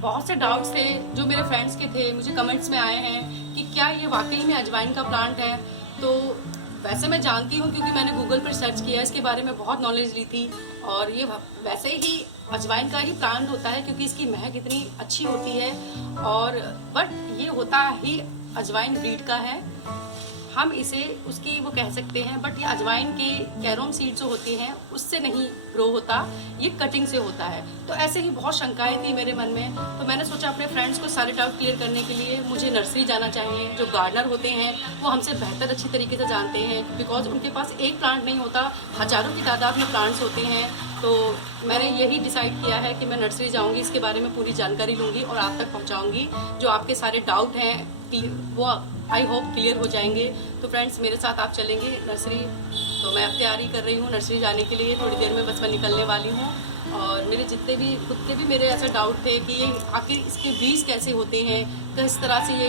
बहुत से डाउट्स थे जो मेरे फ्रेंड्स के थे, मुझे कमेंट्स में आए हैं कि क्या ये वाकई में अजवाइन का प्लांट है। तो वैसे मैं जानती हूँ क्योंकि मैंने गूगल पर सर्च किया, इसके बारे में बहुत नॉलेज ली थी। और ये वैसे ही अजवाइन का ही प्लांट होता है क्योंकि इसकी महक इतनी अच्छी होती है। और बट ये होता ही अजवाइन ब्रीड का है, हम इसे उसकी वो कह सकते हैं, बट ये अजवाइन के कैरोम सीड जो होती हैं उससे नहीं ग्रो होता, ये कटिंग से होता है। तो ऐसे ही बहुत शंकाएं थी मेरे मन में, तो मैंने सोचा अपने फ्रेंड्स को सारे डाउट क्लियर करने के लिए मुझे नर्सरी जाना चाहिए। जो गार्डनर होते हैं वो हमसे बेहतर अच्छी तरीके से जानते हैं, बिकॉज उनके पास एक प्लांट नहीं होता, हज़ारों की तादाद में प्लांट्स होते हैं। तो मैंने यही डिसाइड किया है कि मैं नर्सरी जाऊंगी, इसके बारे में पूरी जानकारी लूँगी और आप तक पहुँचाऊँगी। जो आपके सारे डाउट हैं वो आई होप क्लियर हो जाएंगे। तो फ्रेंड्स मेरे साथ आप चलेंगे नर्सरी। तो मैं अब तैयारी कर रही हूँ नर्सरी जाने के लिए, थोड़ी देर में बस मैं निकलने वाली हूँ। और मेरे जितने भी खुद के भी मेरे ऐसे डाउट थे कि ये आखिर इसके बीज कैसे होते हैं, किस तरह से ये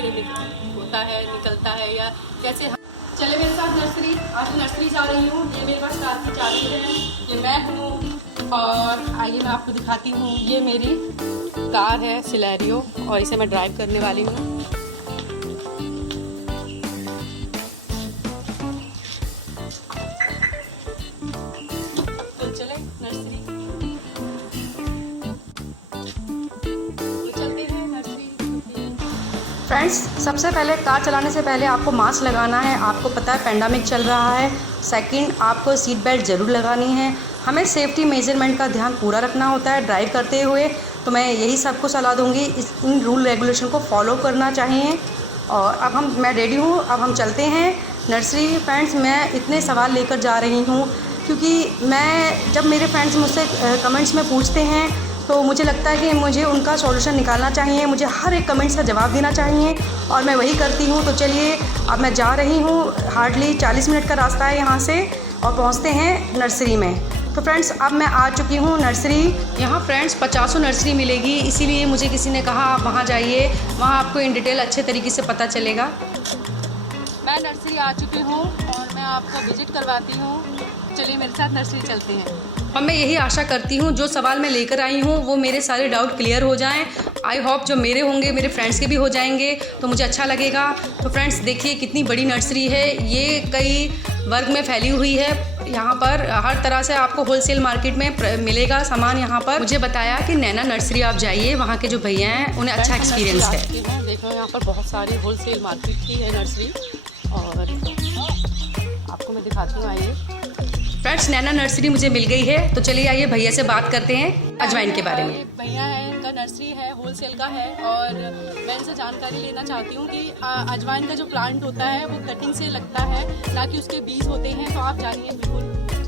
होता है, निकलता है या कैसे। चले मेरे साथ नर्सरी। आज नर्सरी जा रही हूँ। ये मेरे पास कार की चाबी है, ये मैं हूँ। और आइए मैं आपको दिखाती हूँ, ये मेरी कार है सिलेरियो और इसे मैं ड्राइव करने वाली हूँ। फ्रेंड्स सबसे पहले कार चलाने से पहले आपको मास्क लगाना है। आपको पता है पेंडेमिक चल रहा है। सेकंड, आपको सीट बेल्ट ज़रूर लगानी है। हमें सेफ्टी मेजरमेंट का ध्यान पूरा रखना होता है ड्राइव करते हुए। तो मैं यही सबको सलाह दूंगी, इन रूल रेगुलेशन को फॉलो करना चाहिए। और अब मैं रेडी हूँ, अब हम चलते हैं नर्सरी। फ्रेंड्स मैं इतने सवाल लेकर जा रही हूँ क्योंकि जब मेरे फ्रेंड्स मुझसे कमेंट्स में पूछते हैं तो मुझे लगता है कि मुझे उनका सॉल्यूशन निकालना चाहिए, मुझे हर एक कमेंट्स का जवाब देना चाहिए और मैं वही करती हूँ। तो चलिए अब मैं जा रही हूँ, हार्डली 40 मिनट का रास्ता है यहाँ से और पहुँचते हैं नर्सरी में। तो फ्रेंड्स अब मैं आ चुकी हूँ नर्सरी। यहाँ फ्रेंड्स 50 नर्सरी मिलेगी, इसीलिए मुझे किसी ने कहा आप वहाँ जाइए, वहाँ आपको इन डिटेल अच्छे तरीके से पता चलेगा। मैं नर्सरी आ चुकी हूँ और मैं आपको विजिट करवाती हूँ। चलिए मेरे साथ नर्सरी चलते हैं। और मैं यही आशा करती हूँ जो सवाल मैं लेकर आई हूँ वो मेरे सारे डाउट क्लियर हो जाएं। आई होप जो मेरे होंगे मेरे फ्रेंड्स के भी हो जाएंगे तो मुझे अच्छा लगेगा। तो फ्रेंड्स देखिए कितनी बड़ी नर्सरी है, ये कई वर्ग में फैली हुई है। यहाँ पर हर तरह से आपको होलसेल मार्केट में मिलेगा सामान। यहाँ पर मुझे बताया कि नैना नर्सरी आप जाइए, वहाँ के जो भैया हैं उन्हें अच्छा एक्सपीरियंस है। देखो यहाँ पर बहुत सारी होलसेल मार्केट की है नर्सरी और आपको मैं दिखाती हूँ। आइए फ्रेंड्स नैना नर्सरी मुझे मिल गई है, तो चलिए आइए भैया से बात करते हैं अजवाइन के बारे में। भैया है, इनका नर्सरी है, होलसेल का है और मैं इनसे जानकारी लेना चाहती हूँ कि अजवाइन का जो प्लांट होता है वो कटिंग से लगता है ना कि उसके बीज होते हैं। तो आप जानिए, बिल्कुल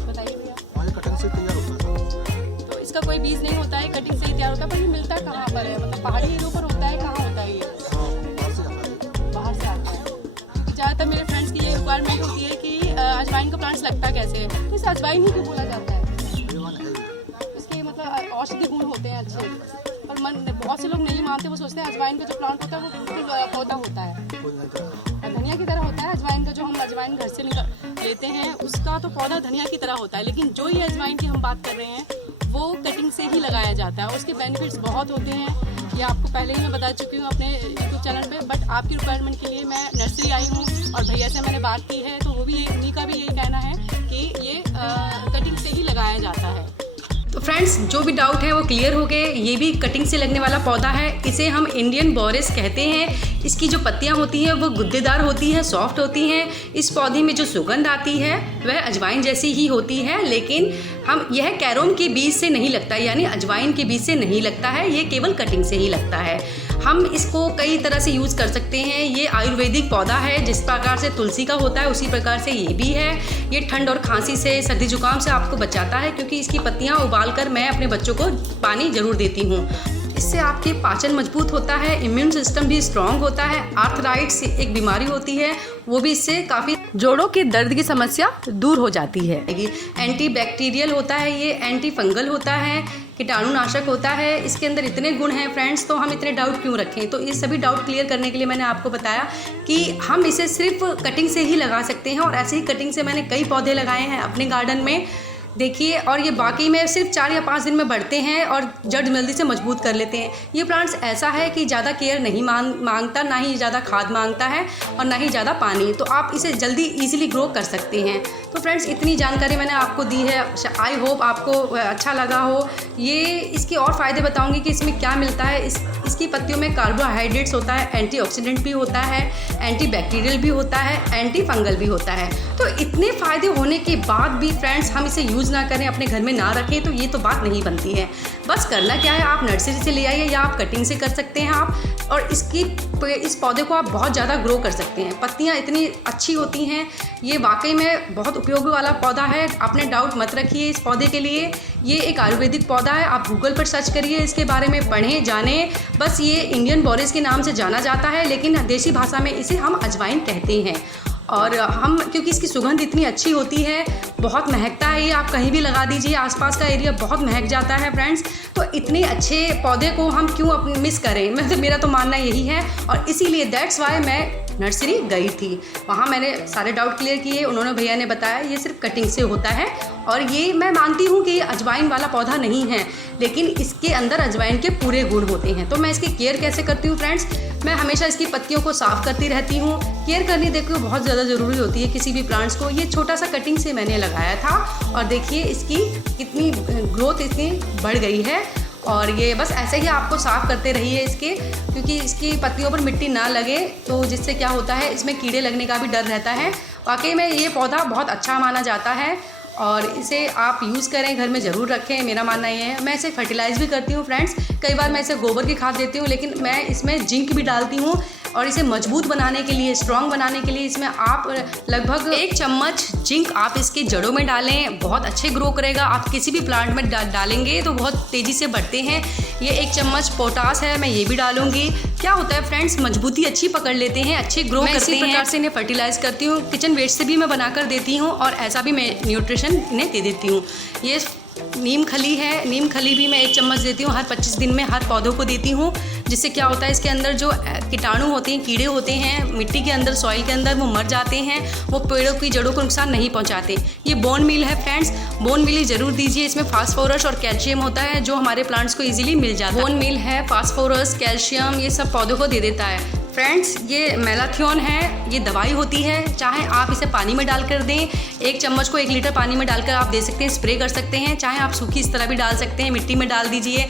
बताइए भैया। कटिंग से तैयार होता है, तो इसका कोई बीज नहीं होता है, कटिंग से ही तैयार होता है। पर ये मिलता कहाँ पर है, मतलब पहाड़ी एरिया पर होता है, कहाँ होता है ये? बाहर से आता है। ज़्यादातर मेरे फ्रेंड्स की ये रिक्वायरमेंट होती है कि अजवाइन का प्लांट्स लगता कैसे है, तो इसे अजवाइन ही क्यों बोला जाता है? इसके मतलब औषधि गुण होते हैं अच्छे, पर बहुत से लोग नहीं मानते, वो सोचते हैं अजवाइन का जो प्लांट होता है वो बिल्कुल पौधा होता है, धनिया की तरह होता है। अजवाइन का जो हम अजवाइन घर से लेते हैं उसका तो पौधा धनिया की तरह होता है, लेकिन जो ये अजवाइन की हम बात कर रहे हैं वो कटिंग से ही लगाया जाता है। उसके बेनिफिट्स बहुत होते हैं, ये आपको पहले ही मैं बता चुकी हूँ अपने यूट्यूब चैनल पे। बट आपकी रिक्वायरमेंट के लिए मैं नर्सरी आई हूँ और भैया से मैंने बात की है, तो वो भी उन्हीं का भी यही कहना है कि ये कटिंग से ही लगाया जाता है। तो फ्रेंड्स जो भी डाउट है वो क्लियर हो गए। ये भी कटिंग से लगने वाला पौधा है, इसे हम इंडियन बोरेस कहते हैं। इसकी जो पत्तियां होती हैं वो गुद्देदार होती हैं, सॉफ्ट होती हैं। इस पौधे में जो सुगंध आती है वह अजवाइन जैसी ही होती है, लेकिन यह कैरोम के बीज से नहीं लगता, यानी अजवाइन के बीज से नहीं लगता है, ये केवल कटिंग से ही लगता है। हम इसको कई तरह से यूज़ कर सकते हैं। ये आयुर्वेदिक पौधा है, जिस प्रकार से तुलसी का होता है उसी प्रकार से ये भी है। ये ठंड और खांसी से, सर्दी जुकाम से आपको बचाता है, क्योंकि इसकी पत्तियां उबालकर मैं अपने बच्चों को पानी जरूर देती हूँ। इससे आपकी पाचन मजबूत होता है, इम्यून सिस्टम भी स्ट्रांग होता है। आर्थराइटिस एक बीमारी होती है, वो भी इससे काफ़ी जोड़ों के दर्द की समस्या दूर हो जाती है। एंटी बैक्टीरियल होता है, ये एंटी फंगल होता है, कीटाणुनाशक होता है। इसके अंदर इतने गुण हैं फ्रेंड्स, तो हम इतने डाउट क्यों रखें? तो ये सभी डाउट क्लियर करने के लिए मैंने आपको बताया कि हम इसे सिर्फ कटिंग से ही लगा सकते हैं। और ऐसे ही कटिंग से मैंने कई पौधे लगाए हैं अपने गार्डन में। देखिए, और ये वाकई में सिर्फ 4 या 5 दिन में बढ़ते हैं और जड़ जल्दी से मजबूत कर लेते हैं। ये प्लांट्स ऐसा है कि ज़्यादा केयर नहीं मांगता, ना ही ज़्यादा खाद मांगता है और ना ही ज़्यादा पानी, तो आप इसे जल्दी ईजिली ग्रो कर सकते हैं। तो फ्रेंड्स, इतनी जानकारी मैंने आपको दी है, आई होप आपको अच्छा लगा हो। ये इसके और फ़ायदे बताऊँगी कि इसमें क्या मिलता है। इसकी पत्तियों में कार्बोहाइड्रेट्स होता है, एंटीऑक्सीडेंट भी होता है, एंटीबैक्टीरियल भी होता है, एंटी फंगल भी होता है। तो इतने फ़ायदे होने के बाद भी फ्रेंड्स हम इसे यूज़ ना करें, अपने घर में ना रखें, तो ये तो बात नहीं बनती है। बस करना क्या है, आप नर्सरी से ले आइए या आप कटिंग से कर सकते हैं आप, और इस पौधे को आप बहुत ज़्यादा ग्रो कर सकते हैं। पत्तियाँ इतनी अच्छी होती हैं, ये वाकई में बहुत उपयोग वाला पौधा है। आपने डाउट मत रखिए इस पौधे के लिए। ये एक आयुर्वेदिक पौधा है, आप गूगल पर सर्च करिए, इसके बारे में पढ़ें, जानें। बस ये इंडियन बोरिस के नाम से जाना जाता है, लेकिन देसी भाषा में इसे हम अजवाइन कहते हैं। और हम, क्योंकि इसकी सुगंध इतनी अच्छी होती है, बहुत महकता है ये, आप कहीं भी लगा दीजिए, आसपास का एरिया बहुत महक जाता है फ्रेंड्स। तो इतने अच्छे पौधे को हम क्यों मिस करें, मेरा तो मानना यही है। और इसीलिए दैट्स वाई मैं नर्सरी गई थी, वहाँ मैंने सारे डाउट क्लियर किए। उन्होंने, भैया ने बताया ये सिर्फ कटिंग से होता है, और ये मैं मानती हूँ कि ये अजवाइन वाला पौधा नहीं है, लेकिन इसके अंदर अजवाइन के पूरे गुण होते हैं। तो मैं इसकी केयर कैसे करती हूँ फ्रेंड्स, मैं हमेशा इसकी पत्तियों को साफ़ करती रहती हूँ। केयर करनी देखो बहुत ज़्यादा ज़रूरी होती है किसी भी प्लांट्स को। ये छोटा सा कटिंग से मैंने लगाया था, और देखिए इसकी कितनी ग्रोथ इतनी बढ़ गई है। और ये बस ऐसे ही आपको साफ़ करते रहिए इसके, क्योंकि इसकी पत्तियों पर मिट्टी ना लगे, तो जिससे क्या होता है, इसमें कीड़े लगने का भी डर रहता है। वाकई में ये पौधा बहुत अच्छा माना जाता है, और इसे आप यूज़ करें, घर में ज़रूर रखें, मेरा मानना ये है। मैं इसे फर्टिलाइज़ भी करती हूँ फ्रेंड्स, कई बार मैं इसे गोबर की खाद देती हूँ, लेकिन मैं इसमें जिंक भी डालती हूँ। और इसे मजबूत बनाने के लिए, स्ट्रॉन्ग बनाने के लिए इसमें आप लगभग 1 चम्मच जिंक आप इसकी जड़ों में डालें, बहुत अच्छे ग्रो करेगा। आप किसी भी प्लांट में डालेंगे तो बहुत तेज़ी से बढ़ते हैं। ये 1 चम्मच पोटास है, मैं ये भी डालूंगी। क्या होता है फ्रेंड्स, मजबूती अच्छी पकड़ लेते हैं, अच्छे ग्रो करते हैं। इसी प्रकार से इन्हें फर्टिलाइज़ करती हूँ, किचन वेस्ट से भी मैं बनाकर देती हूँ, और ऐसा भी मैं न्यूट्रिशन इन्हें दे देती हूँ। ये नीम खली है, नीम खली भी मैं 1 चम्मच देती हूँ, हर 25 दिन में हर पौधों को देती हूँ। जिससे क्या होता है, इसके अंदर जो कीटाणु होते हैं, कीड़े होते हैं मिट्टी के अंदर, सॉइल के अंदर, वो मर जाते हैं, वो पेड़ों की जड़ों को नुकसान नहीं पहुंचाते। ये बोन मील है फ्रेंड्स, बोन मील ज़रूर दीजिए। इसमें फास्फोरस और कैल्शियम होता है, जो हमारे प्लांट्स को इजीली मिल जाता है। बोन मील है, फास्फोरस, कैल्शियम, ये सब पौधों को दे देता है फ्रेंड्स। ये मैलाथियोन है, ये दवाई होती है, चाहे आप इसे पानी में डालकर दें। 1 चम्मच को 1 लीटर पानी में डालकर आप दे सकते हैं, स्प्रे कर सकते हैं, चाहे आप सूखी इस तरह भी डाल सकते हैं, मिट्टी में डाल दीजिए।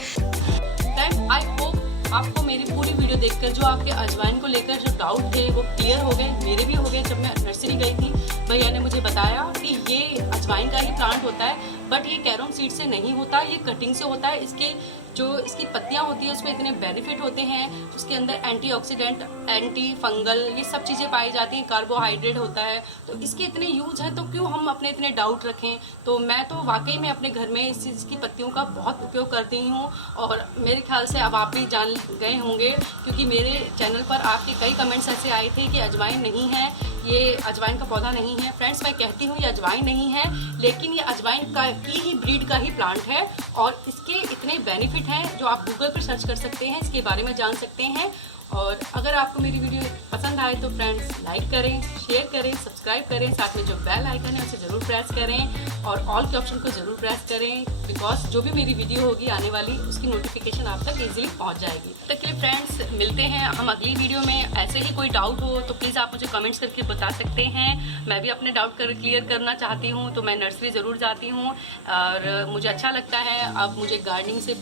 आई होप आपको मेरी पूरी वीडियो देखकर जो आपके अजवाइन को लेकर जो डाउट थे वो क्लियर हो गए, मेरे भी हो गए। जब मैं नर्सरी गई थी, भैया ने मुझे बताया कि ये अजवाइन का ही प्लांट होता है, बट ये कैरोम सीड से नहीं होता, ये कटिंग से होता है। इसकी पत्तियां होती है, उसमें इतने बेनिफिट होते हैं, उसके अंदर एंटीऑक्सीडेंट, एंटी फंगल, ये सब चीज़ें पाई जाती हैं, कार्बोहाइड्रेट होता है, तो इसके इतने यूज है, तो क्यों हम अपने इतने डाउट रखें। तो मैं तो वाकई में अपने घर में इस चीज़ की पत्तियों का बहुत उपयोग करती हूँ, और मेरे ख्याल से अब आप भी जान गए होंगे, क्योंकि मेरे चैनल पर आपके कई कमेंट्स ऐसे आए थे कि अजवाइन नहीं है, ये अजवाइन का पौधा नहीं है। फ्रेंड्स, मैं कहती हूँ ये अजवाइन नहीं है, लेकिन ये अजवाइन की ही ब्रीड का ही प्लांट है, और इसके इतने बेनिफिट हैं जो आप गूगल पर सर्च कर सकते हैं, इसके बारे में जान सकते हैं। और अगर आपको मेरी वीडियो पसंद आए तो फ्रेंड्स लाइक करें, शेयर करें, सब्सक्राइब करें, साथ में जो बेल आइकन है उसे ज़रूर प्रेस करें, और ऑल के ऑप्शन को ज़रूर प्रेस करें, बिकॉज जो भी मेरी वीडियो होगी आने वाली, उसकी नोटिफिकेशन आप तक ईजिली पहुंच जाएगी। तब तक के लिए फ्रेंड्स मिलते हैं हम अगली वीडियो में। ऐसे ही कोई डाउट हो तो प्लीज़ आप मुझे कमेंट्स करके बता सकते हैं। मैं भी अपने डाउट क्लियर करना चाहती हूँ, तो मैं नर्सरी ज़रूर जाती हूँ, और मुझे अच्छा लगता है। अब मुझे गार्डनिंग से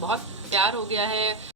बहुत प्यार हो गया है।